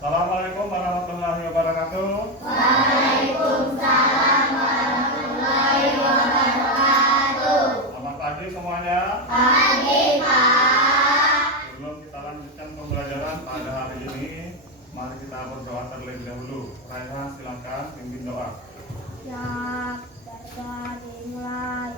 Assalamualaikum warahmatullahi wabarakatuh. Waalaikumsalam warahmatullahi wabarakatuh. Selamat pagi semuanya. Pagi, Pak. Sebelum kita lanjutkan pembelajaran pada hari ini, mari kita berdoa terlebih dahulu. Raihan, silakan pimpin doa. Siap, berdoa dimulai.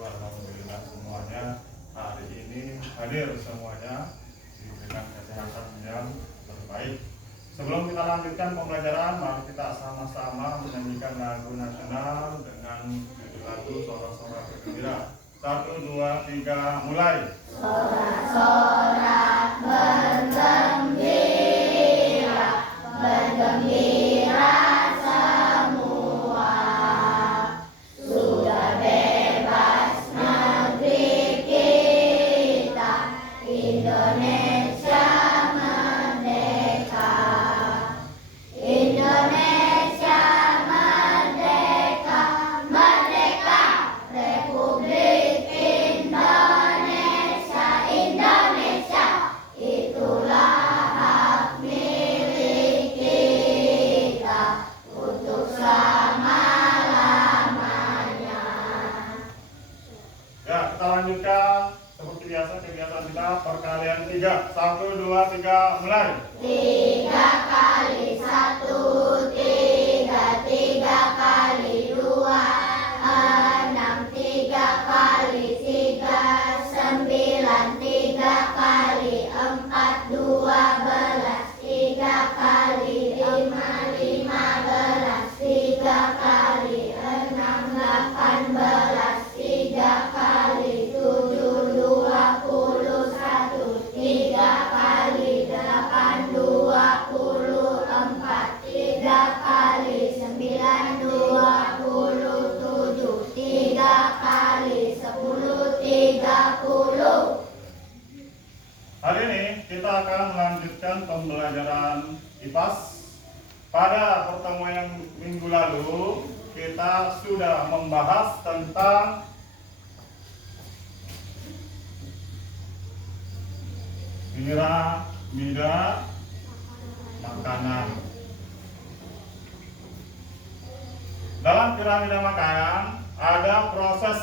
Alhamdulillah semuanya hari ini hadir semuanya diberikan kesehatan yang terbaik. Sebelum kita lanjutkan pembelajaran, mari kita sama-sama menyanyikan lagu nasional dengan judul lagu Sorak-Sorak Bergembira. 1, 2, 3, mulai. Sorak-sorak bergembira, bergembira semua. Sudah bebas negeri kita, Indonesia merdeka. Indonesia merdeka, merdeka. Republik Indonesia, Indonesia. Itulah hak milik kita untuk selama-lamanya. Ya, kita lanjutkan seperti biasa kegiatan kita perkalian 3. 1, 2, 3, mulai. 3 kali 1, 3, 3 kali 2, 6, 3 kali 3, 9, 3 kali 4, 12, 3 kali 5, 15, 3 kali 6, 18, 3 kali 7, 21, 3 kali 8, 24, 3 kali 9, 27, 3 kali 10, 30. Hari ini kita akan melanjutkan pembelajaran IPAS. Pada pertemuan yang minggu lalu kita sudah membahas tentang piramida makanan. Dalam piramida makanan ada proses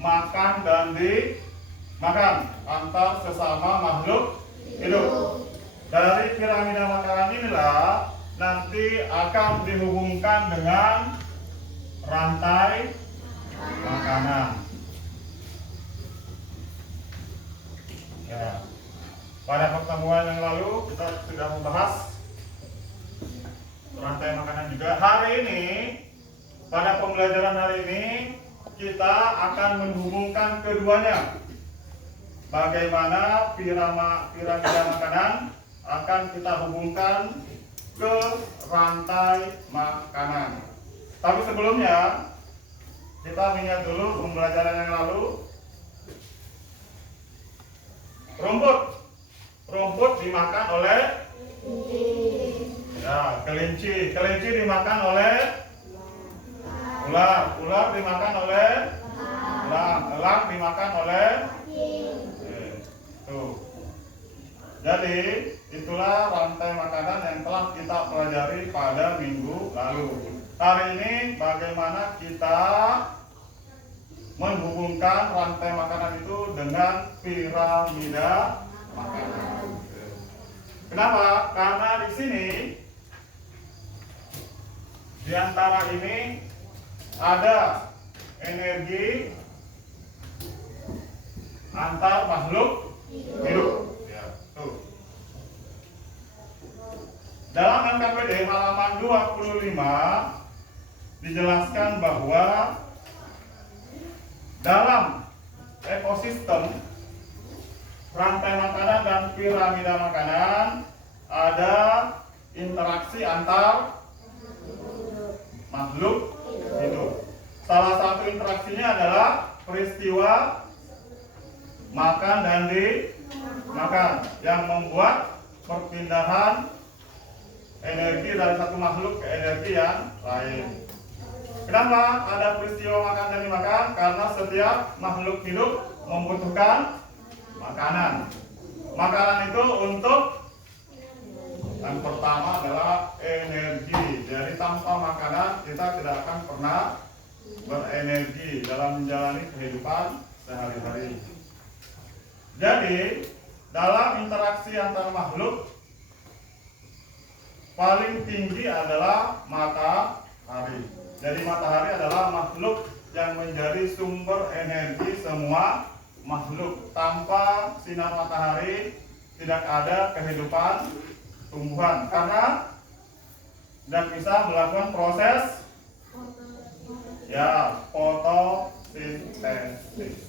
makan dan dimakan antar sesama makhluk hidup. Dari piramida makanan inilah nanti akan dihubungkan dengan rantai makanan. Ya. Pada pertemuan yang lalu kita sudah membahas rantai makanan juga. Hari ini, pada pembelajaran hari ini, kita akan menghubungkan keduanya. Bagaimana piramida makanan akan kita hubungkan ke rantai makanan. Tapi sebelumnya, kita ingat dulu pembelajaran yang lalu. Rumput dimakan oleh kelinci dimakan oleh ular dimakan oleh elang dimakan oleh tuh. Jadi Itulah rantai makanan yang telah kita pelajari pada minggu lalu. Hari ini bagaimana kita menghubungkan rantai makanan itu dengan piramida makanan. Kenapa? Karena di sini di antara ini ada energi antar makhluk hidup. Ya, tuh. Dalam NKPD halaman 25 dijelaskan bahwa dalam ekosistem rantai makanan dan piramida makanan ada interaksi antar makhluk hidup. Salah satu interaksinya adalah peristiwa makan dan dimakan yang membuat perpindahan energi dari satu makhluk ke energi yang lain. Kenapa ada peristiwa makan dan dimakan? Karena setiap makhluk hidup membutuhkan makanan. Makanan itu untuk yang pertama adalah energi. Jadi tanpa makanan kita tidak akan pernah berenergi dalam menjalani kehidupan sehari-hari. Jadi dalam interaksi antar makhluk paling tinggi adalah matahari. Jadi matahari adalah makhluk yang menjadi sumber energi semua makhluk. Tanpa sinar matahari tidak ada kehidupan tumbuhan karena tidak bisa melakukan proses ya fotosintesis.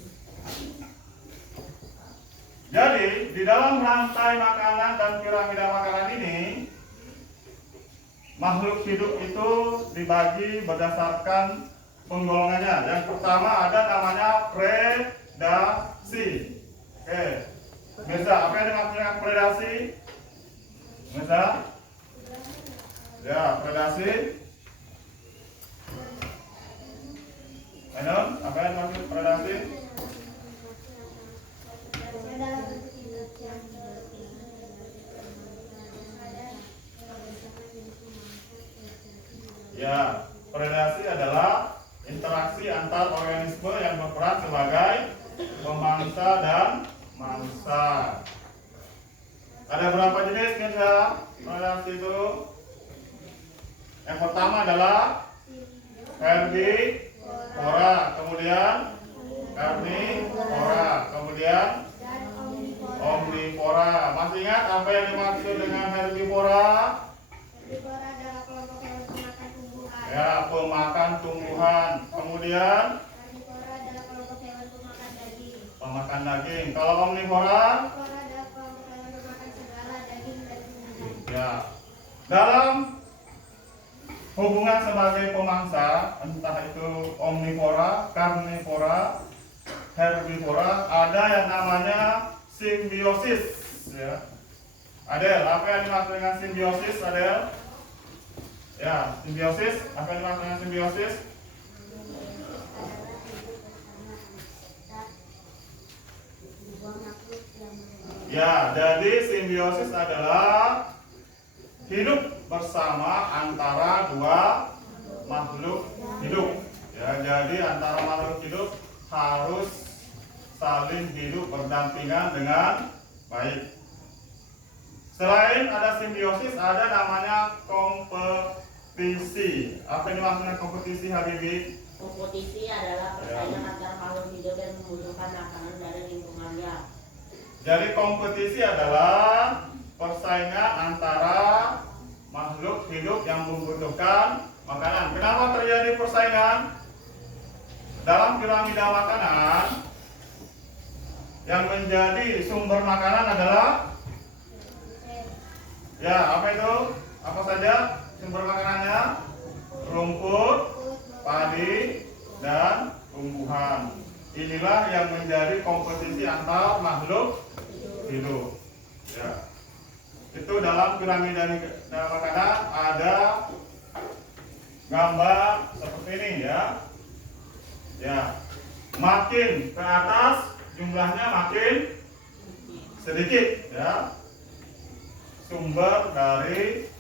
Jadi di dalam rantai makanan dan piramida makanan ini makhluk hidup itu dibagi berdasarkan penggolongannya. Yang pertama ada namanya predasi. Oke, bisa apa yang dimaksudkan predasi? Bisa? Ya, predasi. Ayo, apa yang dimaksud predasi? Ya, predasi adalah interaksi antar organisme yang berperan sebagai pemangsa dan mangsa. Ada berapa jenis Mirza predasi itu? Yang pertama adalah herbivora, kemudian karnivora, kemudian omnivora. Masih ingat apa yang dimaksud dengan herbivora? Herbivora adalah kelompok hewan pemakan tumbuhan. Ya, pemakan tumbuhan. Kemudian Karnivora adalah kelompok hewan pemakan daging. pemakan daging. Kalau omnivora, Omnivora adalah kelompok hewan pemakan segala daging dan tumbuhan. ya. Dalam hubungan sebagai pemangsa, entah itu omnivora, karnivora, herbivora, ada yang namanya simbiosis. Ya. Adel, apa yang dimaksud dengan simbiosis, Adel? Ya, simbiosis, apa yang dimaksud dengan simbiosis? Ya, jadi simbiosis adalah hidup bersama antara dua makhluk hidup. Ya, jadi antara makhluk hidup harus saling hidup berdampingan dengan baik. Selain ada simbiosis, ada namanya kompetisi. Apa yang dimaksud dengan kompetisi, Habibie? Kompetisi adalah persaingan antar makhluk hidup yang membutuhkan makanan dari lingkungannya. Jadi kompetisi adalah persaingan antara makhluk hidup yang membutuhkan makanan. Kenapa terjadi persaingan? Dalam piramida makanan, yang menjadi sumber makanan adalah ya, apa itu? Apa saja sumber makanannya? Rumput, padi, dan tumbuhan. Inilah yang menjadi kompetisi antar makhluk hidup. Ya. Itu dalam piramida makanan ada gambar seperti ini ya. Ya. Makin ke atas jumlahnya makin sedikit ya. sumber dari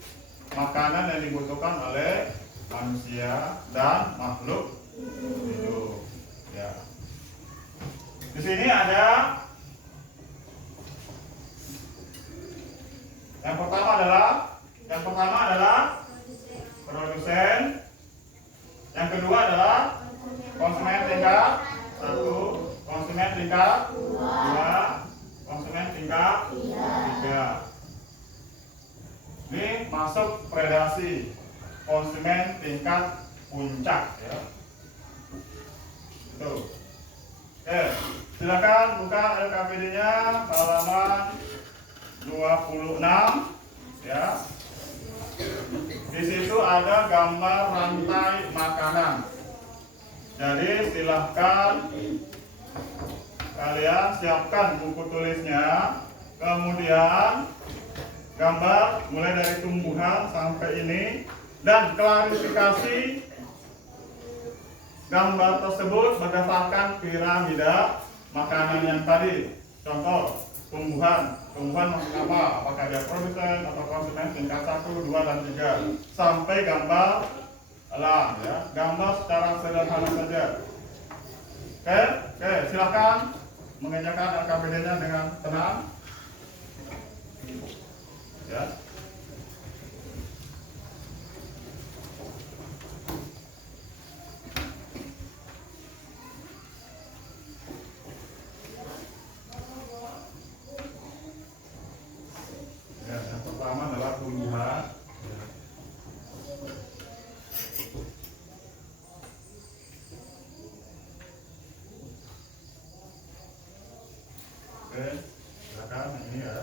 makanan yang dibutuhkan oleh manusia dan makhluk hidup. Ya. Di sini ada yang pertama adalah produsen, yang kedua adalah konsumen tingkat 1, konsumen tingkat 2, konsumen tingkat 3. Ini masuk predasi konsumen tingkat puncak ya. Tuh. Oke, silakan buka LKPD-nya halaman 26 ya. Di situ ada gambar rantai makanan. Jadi silahkan kalian siapkan buku tulisnya, kemudian gambar mulai dari tumbuhan sampai ini, dan klarifikasi gambar tersebut berdasarkan piramida makanan yang tadi. Contoh tumbuhan maksud apa? Apakah dia produsen atau konsumen tingkat 1, 2, dan 3 sampai gambar alam ya. Gambar secara sederhana saja. Oke, silakan mengerjakan LKPD-nya dengan tenang. Ya. Ya, yang pertama adalah tumbuhan. Oke, silakan ini ya.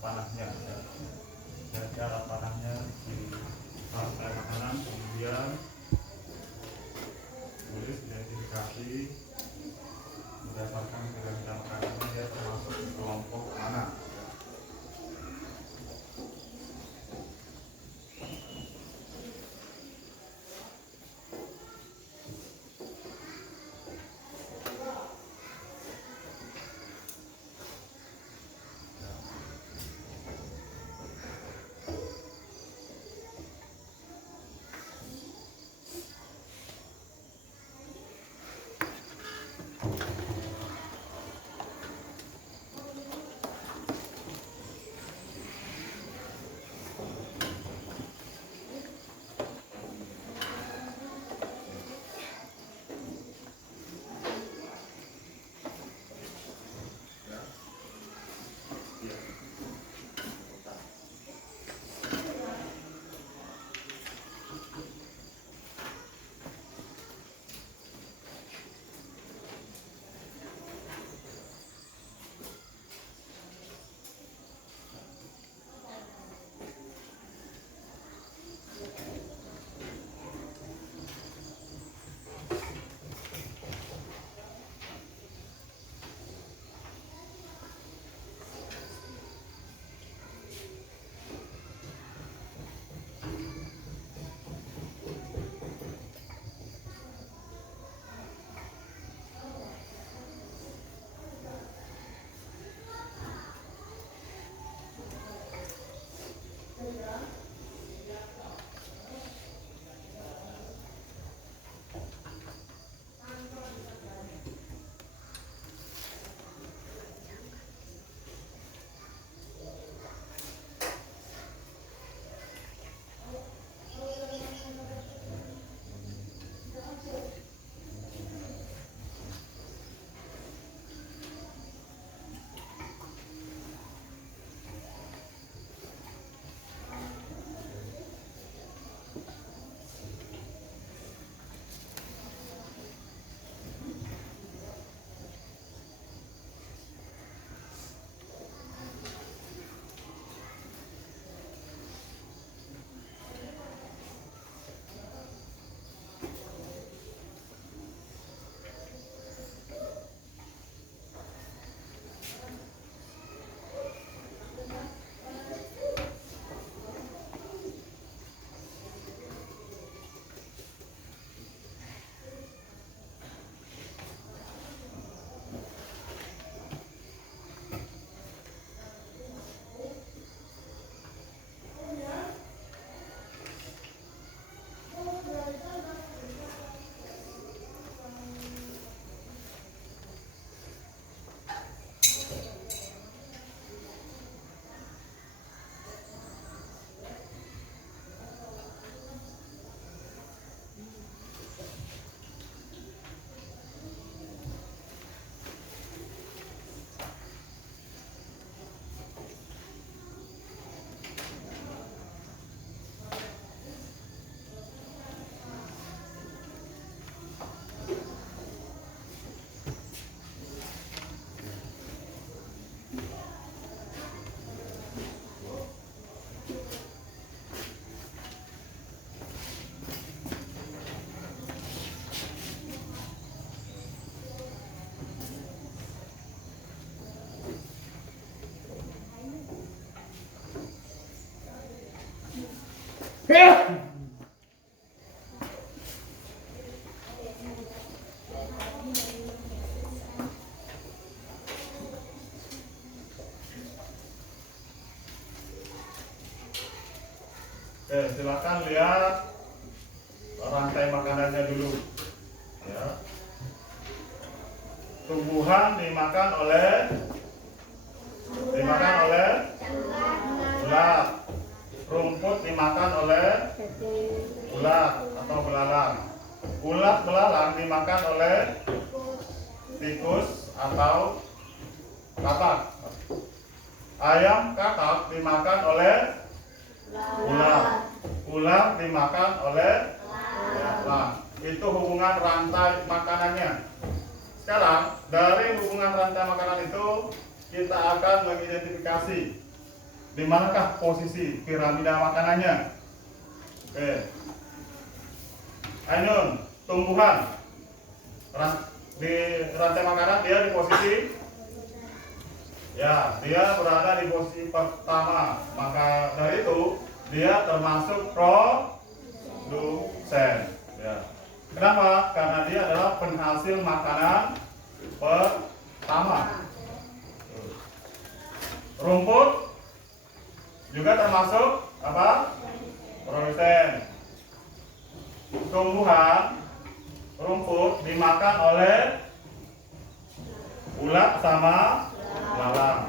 Panahnya ya. Dan cara panahnya di rantai makanan, kemudian tulis identifikasi berdasarkan piramida makanannya dia termasuk di kelompok mana. Oke, silakan lihat rantai makanannya dulu. Ya. Tumbuhan dimakan oleh ulat. Rumput dimakan oleh ulat atau belalang. Ulat belalang dimakan oleh tikus atau katak. Ayam katak dimakan oleh ulat. Ulat dimakan oleh belalang. Itu hubungan rantai makanannya. Sekarang dari hubungan rantai makanan itu kita akan mengidentifikasi di manakah posisi piramida makanannya. Oke. Ainun, tumbuhan di rantai makanan dia di posisi, ya, dia berada di posisi pertama. Maka dari itu dia termasuk produsen. Ya. Kenapa? Karena dia adalah penghasil makanan pertama. Rumput juga termasuk apa? Produsen. Tumbuhan, rumput dimakan oleh ulat sama belalang.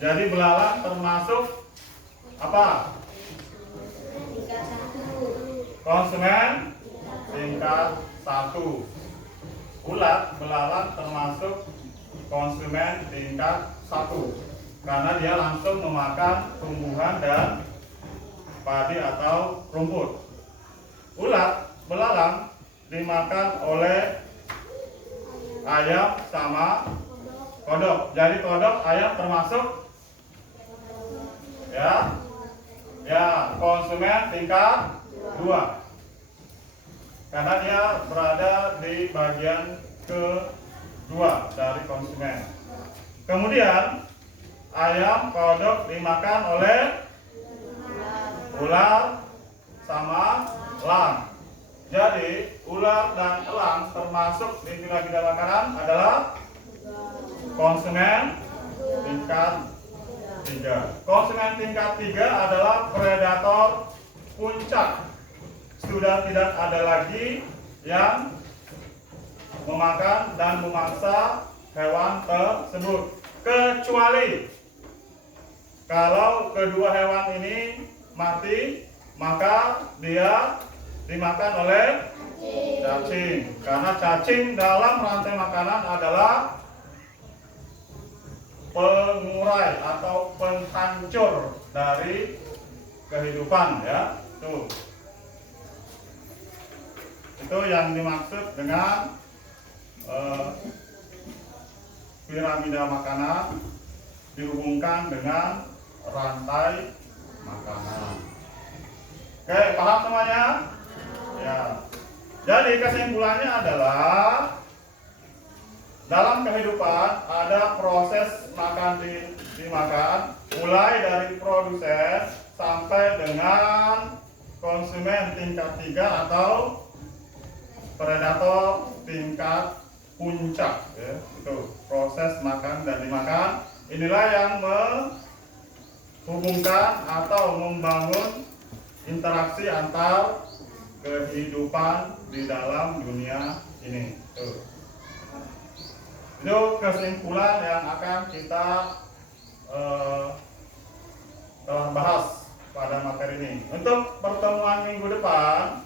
Jadi belalang termasuk apa? Konsumen tingkat 1. Ulat belalang termasuk konsumen tingkat 1 karena dia langsung memakan tumbuhan dan padi atau rumput. Ulat belalang dimakan oleh ayam sama kodok. Jadi kodok, ayam termasuk ya konsumen tingkat 2 karena dia berada di bagian kedua dari konsumen. Kemudian ayam kodok dimakan oleh ular sama elang. Jadi ular dan elang termasuk di piramida makanan adalah konsumen tingkat 3. Konsumen tingkat 3 adalah predator puncak. Sudah tidak ada lagi yang memakan dan memangsa hewan tersebut, kecuali kalau kedua hewan ini mati, maka dia dimakan oleh cacing. Karena cacing dalam rantai makanan adalah pengurai atau penghancur dari kehidupan, ya. Tuh. Itu yang dimaksud dengan piramida makanan dihubungkan dengan rantai makanan. Oke, paham semuanya? Ya. Jadi kesimpulannya adalah dalam kehidupan ada proses makan dimakan, mulai dari produsen sampai dengan konsumen tingkat 3 atau predator tingkat puncak, ya. Itu proses makan dan dimakan. Inilah yang menghubungkan atau membangun interaksi antar kehidupan di dalam dunia ini. Tuh. Itu kesimpulan yang akan kita telah bahas pada materi ini. Untuk pertemuan minggu depan,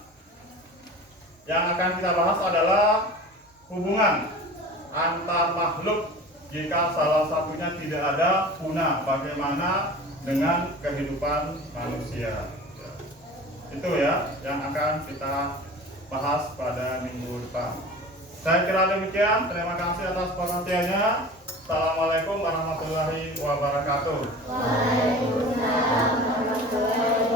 yang akan kita bahas adalah hubungan antar makhluk jika salah satunya tidak ada punah. Bagaimana dengan kehidupan manusia? Itu ya yang akan kita bahas pada minggu depan. Saya kira demikian. Terima kasih atas perhatiannya. Assalamualaikum warahmatullahi wabarakatuh. Waalaikumsalam warahmatullahi wabarakatuh.